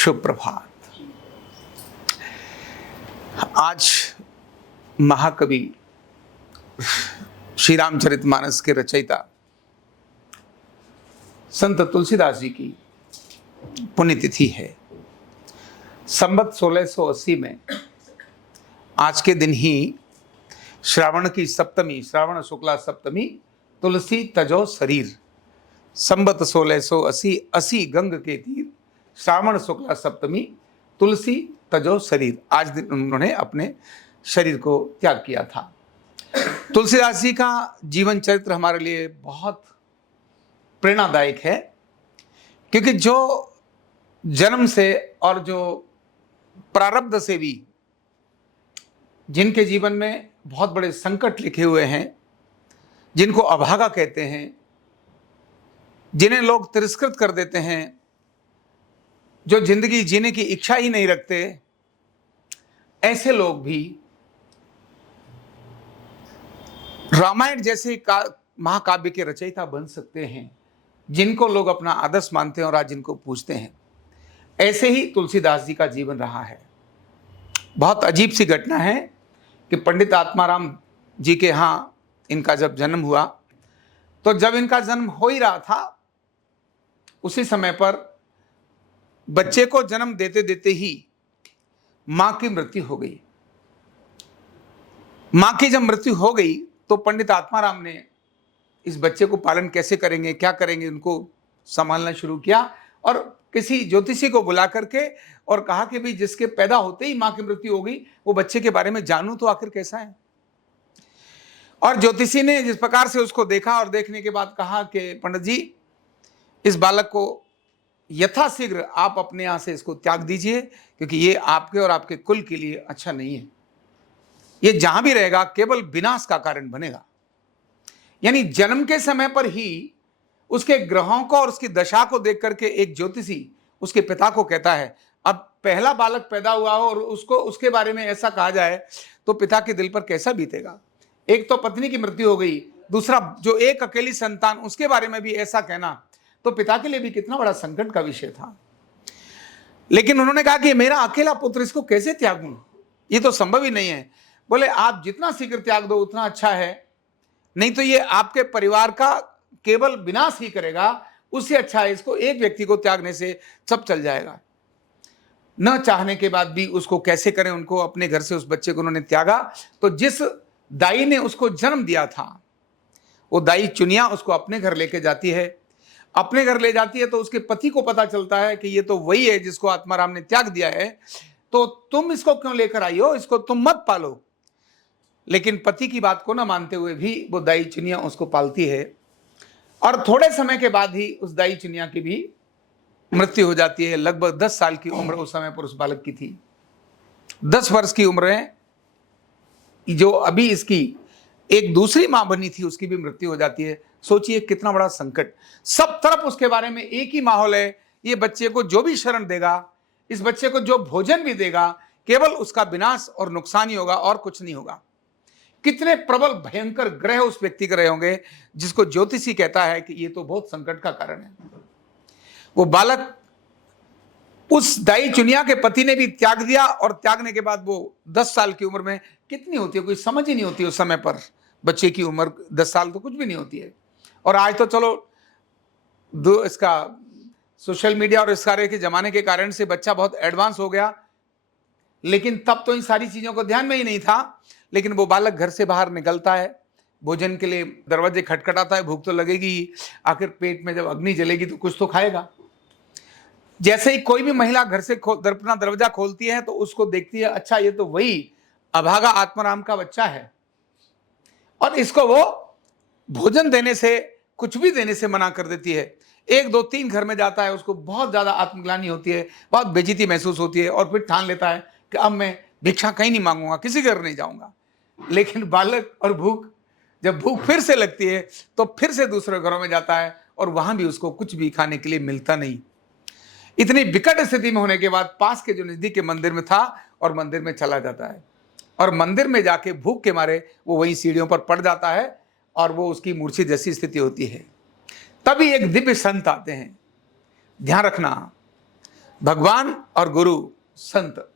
शुभ प्रभात। आज महाकवि श्री रामचरितमानस के रचयिता संत तुलसीदास जी की पुण्यतिथि है। संवत 1680 में आज के दिन ही श्रावण की सप्तमी, श्रावण शुक्ला सप्तमी, तुलसी तजो शरीर, संवत 1680 80 गंग के तीर, श्रावण शुक्ला सप्तमी, तुलसी तजो शरीर। आज दिन उन्होंने अपने शरीर को त्याग किया था। तुलसीदास जी का जीवन चरित्र हमारे लिए बहुत प्रेरणादायक है, क्योंकि जो जन्म से और जो प्रारब्ध से भी जिनके जीवन में बहुत बड़े संकट लिखे हुए हैं, जिनको अभागा कहते हैं, जिन्हें लोग तिरस्कृत कर देते हैं, जो जिंदगी जीने की इच्छा ही नहीं रखते, ऐसे लोग भी रामायण जैसे महाकाव्य के रचयिता बन सकते हैं, जिनको लोग अपना आदर्श मानते हैं और आज जिनको पूछते हैं। ऐसे ही तुलसीदास जी का जीवन रहा है। बहुत अजीब सी घटना है कि पंडित आत्माराम जी के यहाँ इनका जब जन्म हुआ, तो जब इनका जन्म हो ही रहा था, उसी समय पर बच्चे को जन्म देते देते ही मां की मृत्यु हो गई। मां की जब मृत्यु हो गई तो पंडित आत्माराम ने इस बच्चे को पालन कैसे करेंगे, क्या करेंगे, उनको संभालना शुरू किया और किसी ज्योतिषी को बुला करके और कहा कि भाई जिसके पैदा होते ही मां की मृत्यु हो गई, वो बच्चे के बारे में जानूं तो आखिर कैसा है। और ज्योतिषी ने जिस प्रकार से उसको देखा और देखने के बाद कहा कि पंडित जी, इस बालक को यथाशीघ्र आप अपने यहां से इसको त्याग दीजिए, क्योंकि ये आपके और आपके कुल के लिए अच्छा नहीं है। ये जहां भी रहेगा केवल विनाश का कारण बनेगा। यानी जन्म के समय पर ही उसके ग्रहों को और उसकी दशा को देख करके एक ज्योतिषी उसके पिता को कहता है, अब पहला बालक पैदा हुआ हो और उसको उसके बारे में ऐसा कहा जाए तो पिता के दिल पर कैसा बीतेगा। एक तो पत्नी की मृत्यु हो गई, दूसरा जो एक अकेली संतान, उसके बारे में भी ऐसा कहना तो पिता के लिए भी कितना बड़ा संकट का विषय था। लेकिन उन्होंने कहा कि मेरा अकेला पुत्र, इसको कैसे त्यागूं, ये तो संभव ही नहीं है। बोले आप जितना शीघ्र त्याग दो उतना अच्छा है, नहीं तो ये आपके परिवार का केवल विनाश ही करेगा। उससे अच्छा है इसको एक व्यक्ति को त्यागने से सब चल जाएगा। न चाहने के बाद भी उसको कैसे करें, उनको अपने घर से उस बच्चे को उन्होंने त्यागा। तो जिस दाई ने उसको जन्म दिया था, वो दाई चुनिया उसको अपने घर लेके जाती है। अपने घर ले जाती है तो उसके पति को पता चलता है कि ये तो वही है जिसको आत्माराम ने त्याग दिया है, तो तुम इसको क्यों लेकर आई हो, इसको तुम मत पालो। लेकिन पति की बात को ना मानते हुए भी वो दाई चुनिया उसको पालती है और थोड़े समय के बाद ही उस दाई चुनिया की भी मृत्यु हो जाती है। लगभग 10 साल की उम्र उस समय पर उस बालक की थी। 10 वर्ष की उम्र है। जो अभी इसकी एक दूसरी मां बनी थी, उसकी भी मृत्यु हो जाती है। सोचिए कितना बड़ा संकट। सब तरफ उसके बारे में एक ही माहौल है, ये बच्चे को जो भी शरण देगा, इस बच्चे को जो भोजन भी देगा, केवल उसका विनाश और नुकसान ही होगा और कुछ नहीं होगा। कितने प्रबल भयंकर ग्रह उस व्यक्ति के रहे होंगे जिसको ज्योतिषी कहता है कि ये तो बहुत संकट का कारण है। वो बालक उस दाई चुनिया के पति ने भी त्याग दिया और त्यागने के बाद वो 10 साल की उम्र में, कितनी होती है कोई समझ ही नहीं होती उस समय पर। बच्चे की उम्र 10 साल तो कुछ भी नहीं होती है। और आज तो चलो इसका सोशल मीडिया और इस सारे के जमाने के कारण से बच्चा बहुत एडवांस हो गया, लेकिन तब तो इन सारी चीजों को ध्यान में ही नहीं था। लेकिन वो बालक घर से बाहर निकलता है, भोजन के लिए दरवाजे खटखटाता है, भूख तो लगेगी ही, आखिर पेट में जब अग्नि जलेगी तो कुछ तो खाएगा। जैसे ही कोई भी महिला घर से अपना दरवाजा खोलती है तो उसको देखती है, अच्छा ये तो वही अभागा आत्माराम का बच्चा है, और इसको वो भोजन देने से, कुछ भी देने से मना कर देती है। 1 2 3 घर में जाता है, उसको बहुत ज्यादा आत्मग्लानि होती है, बहुत बेइज्जती महसूस होती है और फिर ठान लेता है कि अब मैं भिक्षा कहीं नहीं मांगूंगा, किसी घर नहीं जाऊंगा। लेकिन बालक और भूख, जब भूख फिर से लगती है तो फिर से दूसरे घरों में जाता है और वहां भी उसको कुछ भी खाने के लिए मिलता नहीं। इतनी विकट स्थिति में होने के बाद पास के जो नजदीक के मंदिर में था और मंदिर में चला जाता है, और मंदिर में जाके भूख के मारे वो वहीं सीढ़ियों पर पड़ जाता है और वो उसकी मूर्छित जैसी स्थिति होती है। तभी एक दिव्य संत आते हैं। ध्यान रखना, भगवान और गुरु संत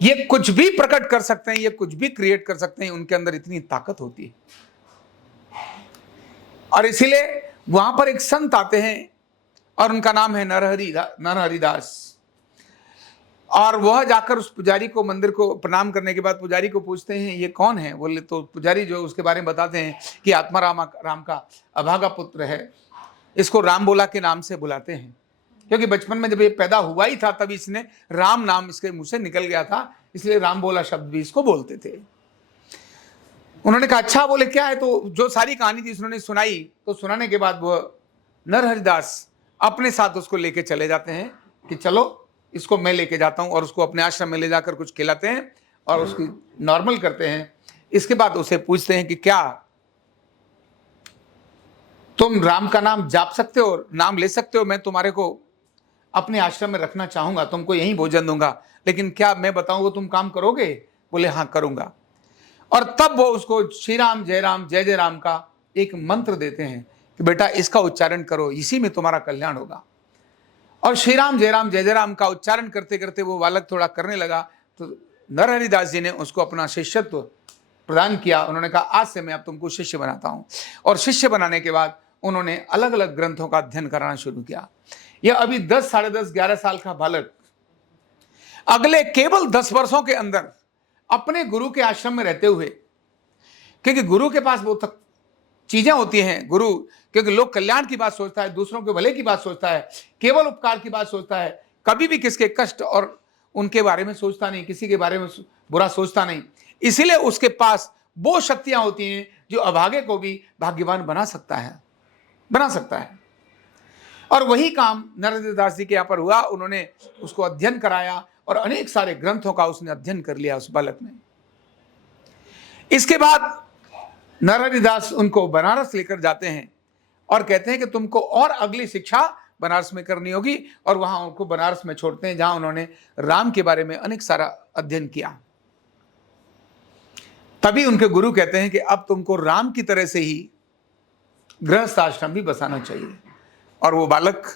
ये कुछ भी प्रकट कर सकते हैं, ये कुछ भी क्रिएट कर सकते हैं, उनके अंदर इतनी ताकत होती है। और इसीलिए वहां पर एक संत आते हैं और उनका नाम है नरहरिदास। और वह जाकर उस पुजारी को, मंदिर को प्रणाम करने के बाद पुजारी को पूछते हैं ये कौन है। बोले तो पुजारी जो उसके बारे में बताते हैं कि आत्मा राम का अभागा पुत्र है, इसको राम बोला के नाम से बुलाते हैं, क्योंकि बचपन में जब ये पैदा हुआ ही था तभी इसने राम नाम इसके मुंह से निकल गया था, इसलिए राम बोला शब्द भी इसको बोलते थे। उन्होंने कहा अच्छा, बोले क्या है। तो जो सारी कहानी थी उन्होंने सुनाई। तो सुनाने के बाद वो नरहरिदास अपने साथ उसको लेके चले जाते हैं कि चलो इसको मैं लेके जाता हूं, और उसको अपने आश्रम में ले जाकर कुछ खिलाते हैं और उसकी नॉर्मल करते हैं। इसके बाद उसे पूछते हैं कि क्या तुम राम का नाम जाप सकते हो, नाम ले सकते हो, मैं तुम्हारे को अपने आश्रम में रखना चाहूंगा, तुमको यहीं भोजन दूंगा, लेकिन क्या मैं बताऊंगा तुम काम करोगे। बोले हाँ करूंगा। और तब वो उसको श्री राम जय जय राम का एक मंत्र देते हैं कि बेटा इसका उच्चारण करो, इसी में तुम्हारा कल्याण होगा। और श्री राम जय जय राम का उच्चारण करते करते वो बालक थोड़ा करने लगा। तो नरहरिदास जी ने उसको अपना शिष्यत्व प्रदान किया। उन्होंने कहा आज से मैं अब तुमको शिष्य बनाता हूं। और शिष्य बनाने के बाद उन्होंने अलग अलग ग्रंथों का अध्ययन कराना शुरू किया। यह अभी 10, साढ़े 10, 11 साल का बालक अगले केवल 10 वर्षों के अंदर अपने गुरु के आश्रम में रहते हुए, क्योंकि गुरु के पास बहुत चीजें होती हैं, गुरु क्योंकि लोग कल्याण की बात सोचता है, दूसरों के भले की बात सोचता है, केवल उपकार की बात सोचता है, कभी भी किसके कष्ट और उनके बारे में सोचता नहीं, किसी के बारे में बुरा सोचता नहीं। इसीलिए उसके पास वो शक्तियां होती हैं जो अभागे को भी भाग्यवान बना सकता है। और वही काम नरहरिदास जी के यहाँ पर हुआ। उन्होंने उसको अध्ययन कराया और अनेक सारे ग्रंथों का उसने अध्ययन कर लिया उस बालक ने। इसके बाद नरहरिदास उनको बनारस लेकर जाते हैं और कहते हैं कि तुमको और अगली शिक्षा बनारस में करनी होगी, और वहां उनको बनारस में छोड़ते हैं जहां उन्होंने राम के बारे में अनेक सारा अध्ययन किया। तभी उनके गुरु कहते हैं कि अब तुमको राम की तरह से ही गृहस्थ आश्रम भी बसाना चाहिए। और वो बालक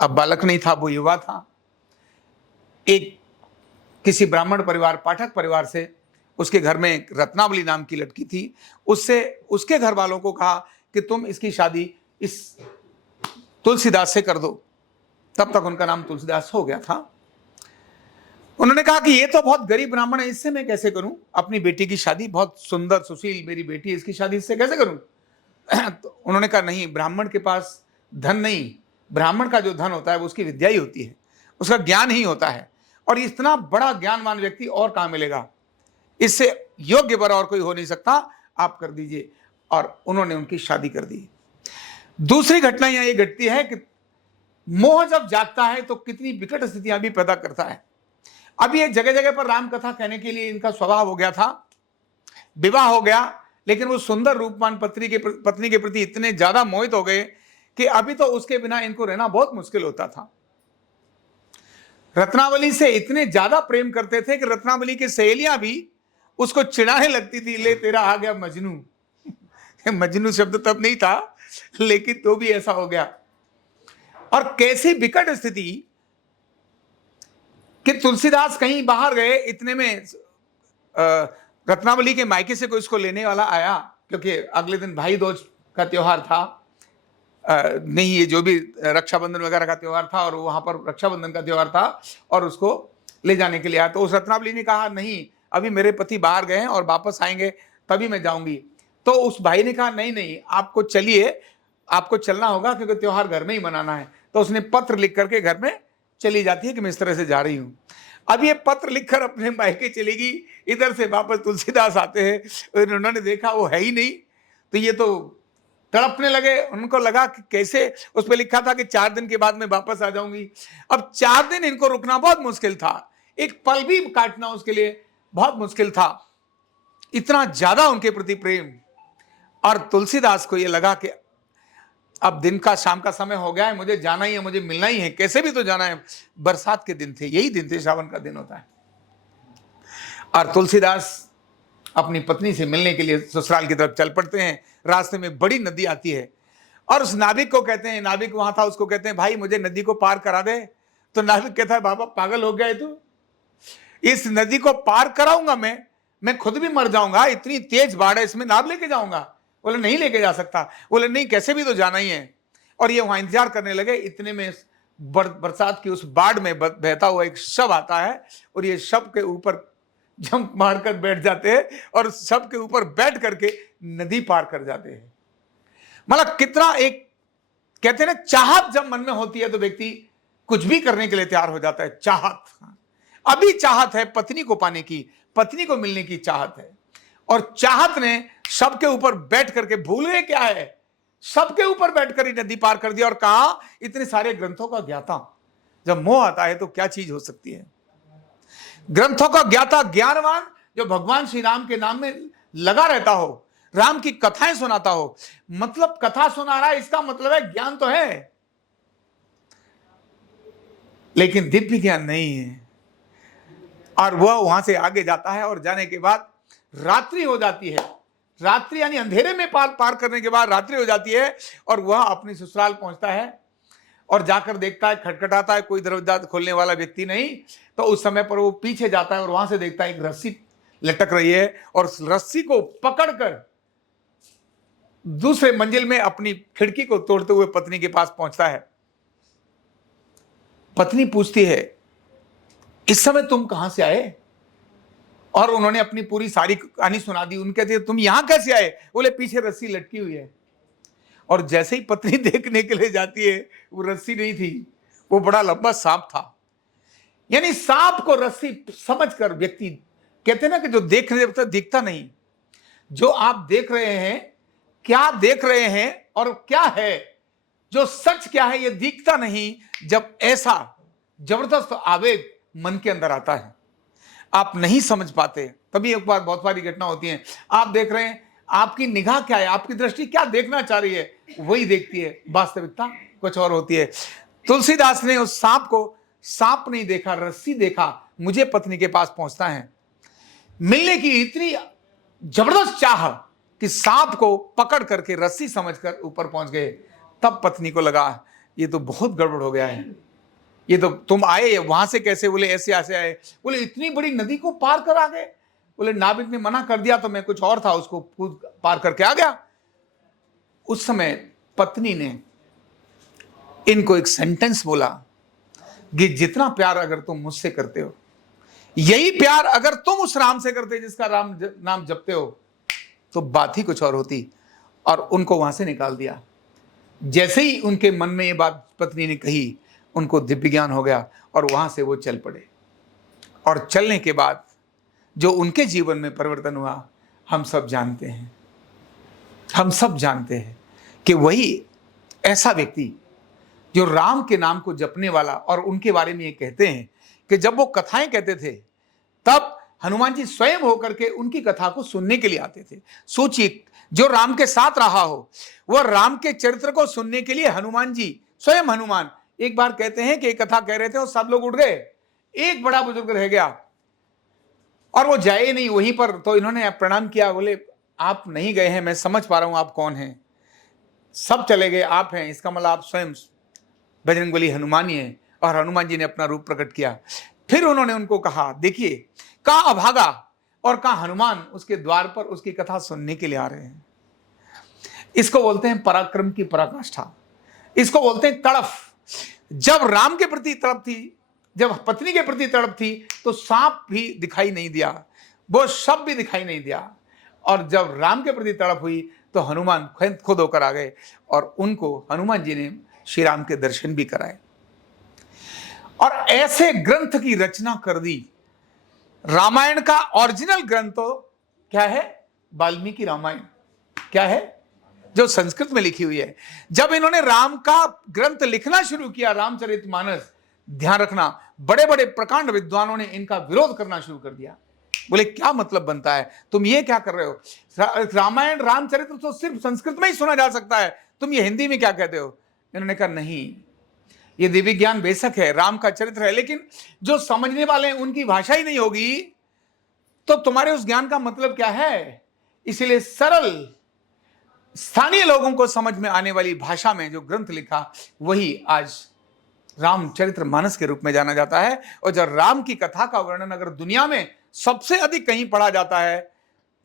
अब बालक नहीं था, वो युवा था। एक किसी ब्राह्मण परिवार, पाठक परिवार से उसके घर में एक रत्नावली नाम की लड़की थी, उससे उसके घर वालों को कहा कि तुम इसकी शादी इस तुलसीदास से कर दो। तब तक उनका नाम तुलसीदास हो गया था। उन्होंने कहा कि ये तो बहुत गरीब ब्राह्मण है, इससे मैं कैसे करूं अपनी बेटी की शादी, बहुत सुंदर सुशील मेरी बेटी है, इसकी शादी इससे कैसे करूं। तो उन्होंने कहा नहीं, ब्राह्मण के पास धन नहीं, ब्राह्मण का जो धन होता है वो उसकी विद्या ही होती है, उसका ज्ञान ही होता है, और इतना बड़ा ज्ञानवान व्यक्ति और कहां मिलेगा, इससे योग्य वर और कोई हो नहीं सकता, आप कर दीजिए। और उन्होंने उनकी शादी कर दी। दूसरी घटना यहां ये घटती है कि मोह जब जागता है तो कितनी विकट स्थितियां भी पैदा करता है। अब ये जगह जगह पर राम कथा कहने के लिए इनका स्वभाव हो गया था, विवाह हो गया, लेकिन वो सुंदर रूपवान पत्नी के प्रति इतने ज्यादा मोहित हो गए कि अभी तो उसके बिना इनको रहना बहुत मुश्किल होता था। रत्नावली से इतने ज्यादा प्रेम करते थे कि रत्नावली की सहेलियां भी उसको चिढ़ाने लगती थी, ले तेरा आ गया मजनू। मजनू शब्द तब नहीं था, लेकिन तो भी ऐसा हो गया। और कैसी विकट स्थिति कि तुलसीदास कहीं बाहर गए, इतने में रत्नावली के मायके से कोई इसको लेने वाला आया, क्योंकि अगले दिन भाई दूज का त्योहार था, नहीं ये जो भी रक्षाबंधन वगैरह का त्योहार था, और वहां पर रक्षाबंधन का त्योहार था, और उसको ले जाने के लिए आया। तो उस रत्नावली ने कहा नहीं, अभी मेरे पति बाहर गए हैं और वापस आएंगे तभी मैं जाऊंगी। तो उस भाई ने कहा नहीं नहीं, आपको चलिए, आपको चलना होगा क्योंकि त्योहार घर में ही मनाना है। तो उसने पत्र लिख करके घर में चली जाती है कि मैं इस तरह से जा रही हूं। अब ये पत्र लिखकर अपने मायके चलेगी, इधर से वापस तुलसीदास आते हैं, उन्होंने देखा वो है ही नहीं, तो ये तो तड़पने लगे। उनको लगा कि कैसे, उस पर लिखा था कि 4 दिन के बाद मैं वापस आ जाऊंगी। अब 4 दिन इनको रुकना बहुत मुश्किल था, एक पल भी काटना उसके लिए बहुत मुश्किल था, इतना ज्यादा उनके प्रति प्रेम। और तुलसीदास को ये लगा कि अब दिन का, शाम का समय हो गया है, मुझे जाना ही है, मुझे मिलना ही है, कैसे भी तो जाना है। बरसात के दिन थे, यही दिन थे, श्रावण का दिन होता है। और तुलसीदास अपनी पत्नी से मिलने के लिए ससुराल की तरफ चल पड़ते हैं। रास्ते में बड़ी नदी आती है और उस नाविक को कहते हैं, नाविक वहां था, उसको कहते हैं भाई मुझे नदी को पार करा दे। तो नाविक कहता है, बाबा पागल हो गया है तू, इस नदी को पार कराऊंगा मैं खुद भी मर जाऊंगा, इतनी तेज बाढ़ है, इसमें नाव लेके जाऊंगा। बोले नहीं लेके जा सकता। बोले नहीं, कैसे भी तो जाना ही है। और ये वहां इंतजार करने लगे। इतने में बरसात की उस बाढ़ में बहता हुआ एक शव आता है, और ये शव के ऊपर जंप मारकर बैठ जाते हैं, और शव के ऊपर बैठ करके नदी पार कर जाते हैं। मतलब कितना एक, कहते हैं ना, चाहत जब मन में होती है तो व्यक्ति कुछ भी करने के लिए तैयार हो जाता है। चाहत, अभी चाहत है पत्नी को पाने की, पत्नी को मिलने की चाहत है, और चाहत ने सबके ऊपर बैठ करके, भूले क्या है, सबके ऊपर बैठकर ही नदी पार कर दिया। और कहा इतने सारे ग्रंथों का ज्ञाता, जब मोह आता है तो क्या चीज हो सकती है। ग्रंथों का ज्ञाता, ज्ञानवान, जो भगवान श्री राम के नाम में लगा रहता हो, राम की कथाएं सुनाता हो। मतलब कथा सुना रहा है, इसका मतलब है ज्ञान तो है, लेकिन दिव्य ज्ञान नहीं है। और वह वहां से आगे जाता है, और जाने के बाद रात्रि हो जाती है। रात्रि यानी अंधेरे में पार करने के बाद रात्रि हो जाती है, और वह अपनी ससुराल पहुंचता है, और जाकर देखता है, खटखटाता है, कोई दरवाजा खोलने वाला व्यक्ति नहीं। तो उस समय पर वो पीछे जाता है, और वहां से देखता है एक रस्सी लटक रही है, और उस रस्सी को पकड़कर दूसरे मंजिल में अपनी खिड़की को तोड़ते हुए पत्नी के पास पहुंचता है। पत्नी पूछती है, इस समय तुम कहां से आए? और उन्होंने अपनी पूरी सारी कहानी सुना दी। उनके कहते, तुम यहां कैसे आए? बोले पीछे रस्सी लटकी हुई है। और जैसे ही पत्नी देखने के लिए जाती है, वो रस्सी नहीं थी, वो बड़ा लंबा सांप था। यानी सांप को रस्सी समझकर व्यक्ति, कहते ना कि जो देखने देता दिखता नहीं, जो आप देख रहे हैं, क्या देख रहे हैं और क्या है, जो सच क्या है, ये दिखता नहीं। जब ऐसा जबरदस्त आवेग मन के अंदर आता है, आप नहीं समझ पाते। तभी एक बार बहुत सारी घटना होती है, आप देख रहे हैं, आपकी निगाह क्या है, आपकी दृष्टि क्या देखना चाह रही है, वही देखती है, वास्तविकता कुछ और होती है। तुलसीदास ने उस सांप को, सांप नहीं देखा, रस्सी देखा। मुझे पत्नी के पास पहुंचना है, मिलने की इतनी जबरदस्त चाह कि सांप को पकड़ करके रस्सी समझकर ऊपर पहुंच गए। तब पत्नी को लगा ये तो बहुत गड़बड़ हो गया है, ये तो तुम आए वहां से कैसे? बोले ऐसे ऐसे आए। बोले इतनी बड़ी नदी को पार कर आ गए? बोले नाविक ने मना कर दिया तो मैं कुछ और था, उसको पार करके आ गया। उस समय पत्नी ने इनको एक सेंटेंस बोला कि जितना प्यार अगर तुम मुझसे करते हो, यही प्यार अगर तुम उस राम से करते जिसका राम नाम जपते हो, तो बात ही कुछ और होती। और उनको वहां से निकाल दिया। जैसे ही उनके मन में ये बात पत्नी ने कही, उनको दिव्य ज्ञान हो गया, और वहां से वो चल पड़े। और चलने के बाद जो उनके जीवन में परिवर्तन हुआ, हम सब जानते हैं। हम सब जानते हैं कि वही ऐसा व्यक्ति जो राम के नाम को जपने वाला, और उनके बारे में ये कहते हैं कि जब वो कथाएं कहते थे, तब हनुमान जी स्वयं होकर के उनकी कथा को सुनने के लिए आते थे। सोचिए, जो राम के साथ रहा हो, वह राम के चरित्र को सुनने के लिए हनुमान जी, स्वयं हनुमान, एक बार कहते हैं कि एक कथा कह रहे थे और सब लोग उठ गए, एक बड़ा बुजुर्ग रह गया और वो जाए नहीं वहीं पर। तो इन्होंने प्रणाम किया, बोले आप नहीं गए हैं, मैं समझ पा रहा हूं आप कौन हैं। सब चले गए, आप हैं, इसका मतलब आप स्वयं बजरंगबली हनुमान ही हैं। और हनुमान जी ने अपना रूप प्रकट किया। फिर उन्होंने उनको कहा, देखिए कहां अभागा और कहां हनुमान उसके द्वार पर उसकी कथा सुनने के लिए आ रहे हैं। इसको बोलते हैं पराक्रम की पराकाष्ठा, इसको बोलते हैं तड़फ। जब राम के प्रति तड़प थी, जब पत्नी के प्रति तड़प थी, तो सांप भी दिखाई नहीं दिया, वो शब्द भी दिखाई नहीं दिया। और जब राम के प्रति तड़प हुई तो हनुमान खुद होकर आ गए, और उनको हनुमान जी ने श्री राम के दर्शन भी कराए, और ऐसे ग्रंथ की रचना कर दी। रामायण का ओरिजिनल ग्रंथ तो क्या है? वाल्मीकि रामायण क्या है, जो संस्कृत में लिखी हुई है। जब इन्होंने राम का ग्रंथ लिखना शुरू किया, रामचरितमानस, ध्यान रखना, बड़े बड़े प्रकांड विद्वानों ने इनका विरोध करना शुरू कर दिया। बोले क्या मतलब बनता है, तुम ये क्या कर रहे हो? रामायण रामचरित्र तो सिर्फ संस्कृत में ही सुना जा सकता है, तुम ये हिंदी में क्या कहते हो? इन्होंने कहा नहीं, ये दिव्य ज्ञान बेशक है, राम का चरित्र है, लेकिन जो समझने वाले हैं उनकी भाषा ही नहीं होगी, तो तुम्हारे उस ज्ञान का मतलब क्या है? इसलिए सरल स्थानीय लोगों को समझ में आने वाली भाषा में जो ग्रंथ लिखा, वही आज रामचरित्र मानस के रूप में जाना जाता है। और जब राम की कथा का वर्णन अगर दुनिया में सबसे अधिक कहीं पढ़ा जाता है,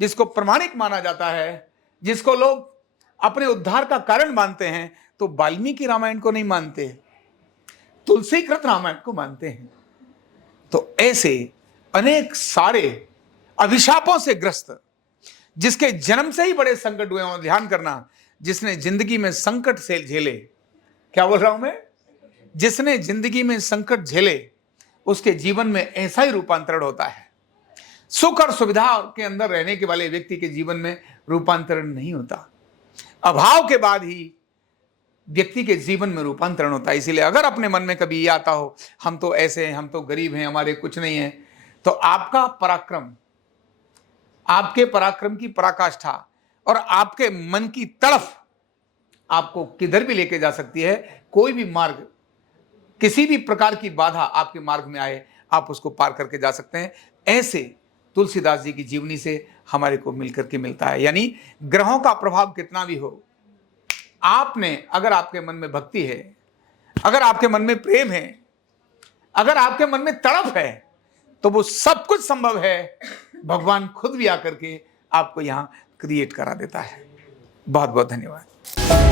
जिसको प्रमाणिक माना जाता है, जिसको लोग अपने उद्धार का कारण मानते हैं, तो वाल्मीकि रामायण को नहीं मानते, तुलसीकृत रामायण को मानते हैं। तो ऐसे अनेक सारे अभिशापों से ग्रस्त, जिसके जन्म से ही बड़े संकट हुए हों, ध्यान करना, जिसने जिंदगी में संकट से झेले, क्या बोल रहा हूं मैं, जिसने जिंदगी में संकट झेले उसके जीवन में ऐसा ही रूपांतरण होता है। सुख और सुविधा के अंदर रहने के वाले व्यक्ति के जीवन में रूपांतरण नहीं होता, अभाव के बाद ही व्यक्ति के जीवन में रूपांतरण होता है। इसीलिए अगर अपने मन में कभी ये आता हो हम तो ऐसे हैं, हम तो गरीब हैं, हमारे कुछ नहीं है, तो आपका पराक्रम, आपके पराक्रम की पराकाष्ठा और आपके मन की तड़फ आपको किधर भी लेके जा सकती है। कोई भी मार्ग, किसी भी प्रकार की बाधा आपके मार्ग में आए, आप उसको पार करके जा सकते हैं। ऐसे तुलसीदास जी की जीवनी से हमारे को मिलकर के मिलता है। यानी ग्रहों का प्रभाव कितना भी हो, आपने अगर आपके मन में भक्ति है, अगर आपके मन में प्रेम है, अगर आपके मन में तड़प है, तो वो सब कुछ संभव है। भगवान खुद भी आकर के आपको यहां क्रिएट करा देता है। बहुत बहुत धन्यवाद।